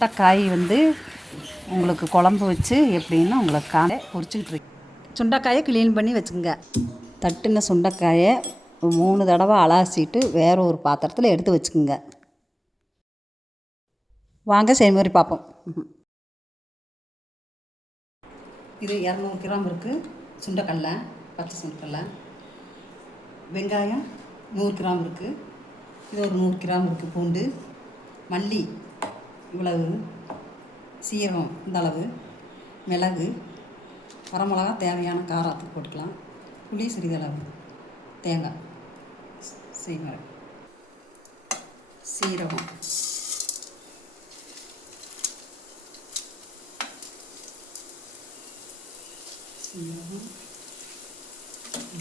சுண்டைக்காய் உங்களுக்கு குழம்பு வச்சு எப்படின்னு உங்களுக்கு பொரிச்சுக்கிட்டு இருக்கு. சுண்டைக்காயை க்ளீன் பண்ணி வச்சுக்கோங்க. தட்டுன சுண்டைக்காயை 3 தடவை அலசிட்டு வேறு ஒரு பாத்திரத்தில் எடுத்து வச்சுக்கோங்க. வாங்க செய்முறை பார்ப்போம். இது 200 கிராம் இருக்குது சுண்டைக்கடலை, பச்சை சுண்டைக்கடலை. வெங்காயம் 100 கிராம் இருக்குது. இது ஒரு 100 கிராம் இருக்குது. பூண்டு, மல்லி இவ்வளவு, சீரகம் இந்த அளவு, மிளகு, வரமிளகா தேவையான காரத்துக்கு போட்டுக்கலாம், புளி சிறிதளவு, தேங்காய், சீரகம், சீரகம்,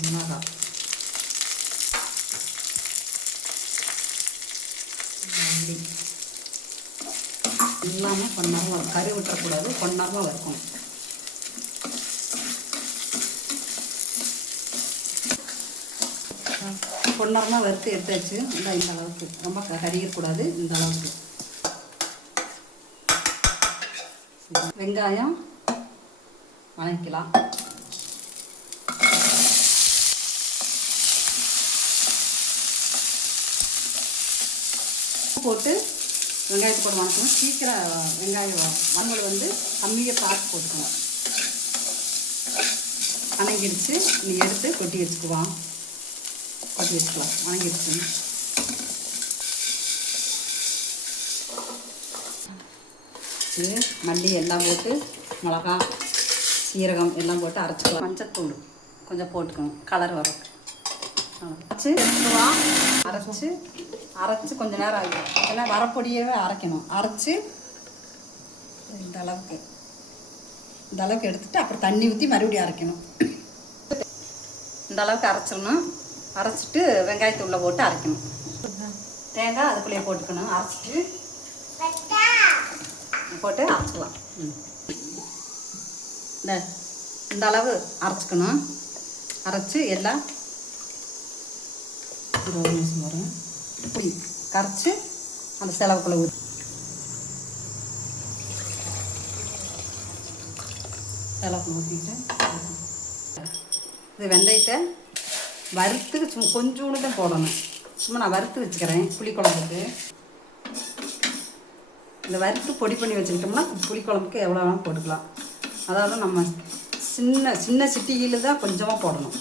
மிளகாய், மல்லி எல்லாமே பொன்னரமாக கறி விட்டுறக்கூடாது, பொன்னரமாக வறுக்கணும். பொன்னரமாக வறுத்து எடுத்தாச்சு. இந்த அளவுக்கு ரொம்ப கறியக்கூடாது. இந்த அளவுக்கு வெங்காயம் வதக்கிக்கலாம். போட்டு வெங்காயத்தை போட்டு வதக்கணும். சீக்கிரம் வெங்காயம் வதங்கல் கம்மியாக பார்த்து போட்டுக்கணும். வணங்கிடுச்சு. நீ எடுத்து கொட்டி வச்சுக்கலாம். வணங்கிடுச்சு. மல்லி எல்லாம் போட்டு, மிளகா, சீரகம் எல்லாம் போட்டு அரைச்சிக்கலாம். மஞ்சத்தூள் கொஞ்சம் போட்டுக்கணும், கலர் வரும். அரைச்சி எடுத்துக்கலாம். அரைச்சி கொஞ்சம் நேரம் ஆகும். எல்லாம் வரப்பொடியவே அரைக்கணும். அரைச்சி இந்த அளவுக்கு எடுத்துகிட்டு அப்புறம் தண்ணி ஊற்றி மறுபடியும் அரைக்கணும். இந்த அளவுக்கு அரைச்சிடணும். அரைச்சிட்டு வெங்காயத்தை உள்ளே போட்டு அரைக்கணும். தேங்காய் அதுக்குள்ளேயே போட்டுக்கணும். அரைச்சிட்டு போட்டு அரைச்சிக்கலாம். இந்த அளவு அரைச்சிக்கணும். அரைச்சி எல்லாம் 20 நிமிஷம் வரும். புளி கரைச்சி அந்த செலவுக்குள்ளே ஊற்றி ஊற்றிட்டு இது வெந்தயத்தை வறுத்து கொஞ்சோண்டு தான் போடணும். சும்மா நான் வறுத்து வச்சுக்கிறேன் புளிக்குழம்புக்கு. இந்த வறுத்து பொடி பண்ணி வச்சுக்கிட்டோம்னா புளிக்குழம்புக்கு எவ்வளோ வேணாலும் போட்டுக்கலாம். அதாவது நம்ம சின்ன சிட்டியில் தான் கொஞ்சமாக போடணும்,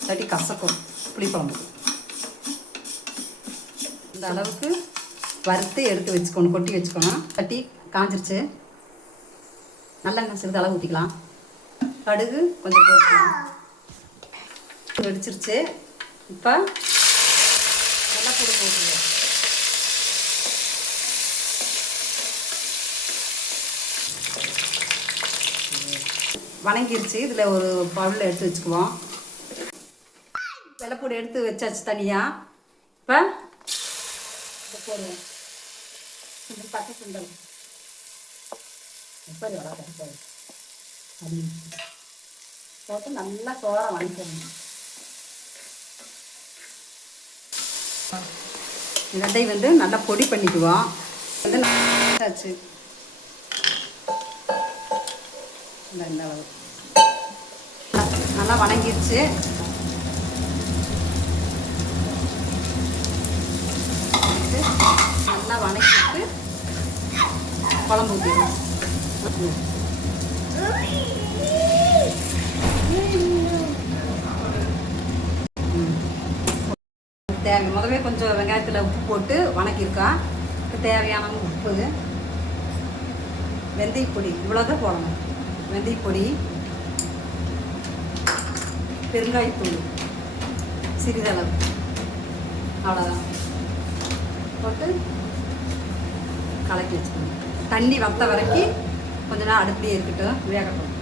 இல்லாட்டி கசக்கும் புளிக்குழம்புக்கு. இந்த அளவுக்கு வறுத்து எடுத்து வச்சுக்கணும், கொட்டி வச்சுக்கணும். கட்டி காஞ்சிருச்சு. நல்லெண்ணெய் சிறிது அளவு ஊற்றிக்கலாம். கடுகு கொஞ்சம் போட்டுக்கலாம். வெடிச்சிருச்சு. இப்போ வெள்ளைப்பூடு போட்டுக்கலாம். வணங்கிருச்சு. இதில் ஒரு பவுலில் எடுத்து வச்சுக்குவோம். வெள்ளைப்பூடு எடுத்து வச்சாச்சு தனியாக. இப்போ போடுவோம். பச்சை சுண்டல் போட்டு நல்லா சோறை வணக்கணும். ரெண்டையும் நல்லா பொடி பண்ணிக்குவோம். ஆச்சு இந்த அளவு நல்லா வணங்கிருச்சு. நல்லா வணக்கிட்டு குழம்பு ஊற்றிடுவோம். முதவே கொஞ்சம் வெங்காயத்தில் உப்பு போட்டு வணக்கியிருக்கோம். தேவையான உப்பு, வெந்தயப்பொடி இவ்வளோதான் போடணும். வெந்தயப்பொடி, பெருங்காயத்தூள் சிறிதளவு, அவ்வளோதான் போட்டு கலக்கி வச்சுக்கணும். தண்ணி வத்த வரைக்கும் கொஞ்ச நேரம் அடுப்புலேயே இருக்கட்டும், வேகட்டும்.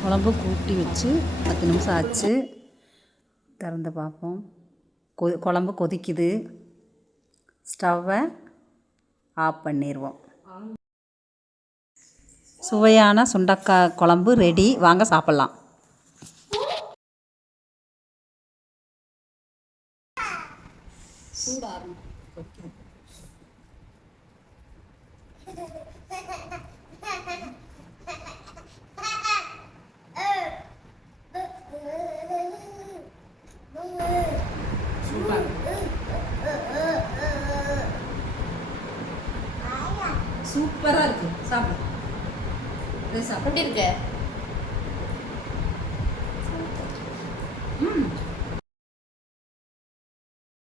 குழம்பு கூட்டி வச்சு 10 நிமிஷம் ஆச்சு. திறந்து பார்ப்போம். குழம்பு கொதிக்குது. ஸ்டவ்வை ஆஃப் பண்ணிடுவோம். சுவையான சுண்டைக்காய் குழம்பு ரெடி. வாங்க சாப்பிட்லாம். சூடாக சூப்பராக இருக்குது. சாப்பிடு. இது சாப்பிட்டு இருக்கு. ம்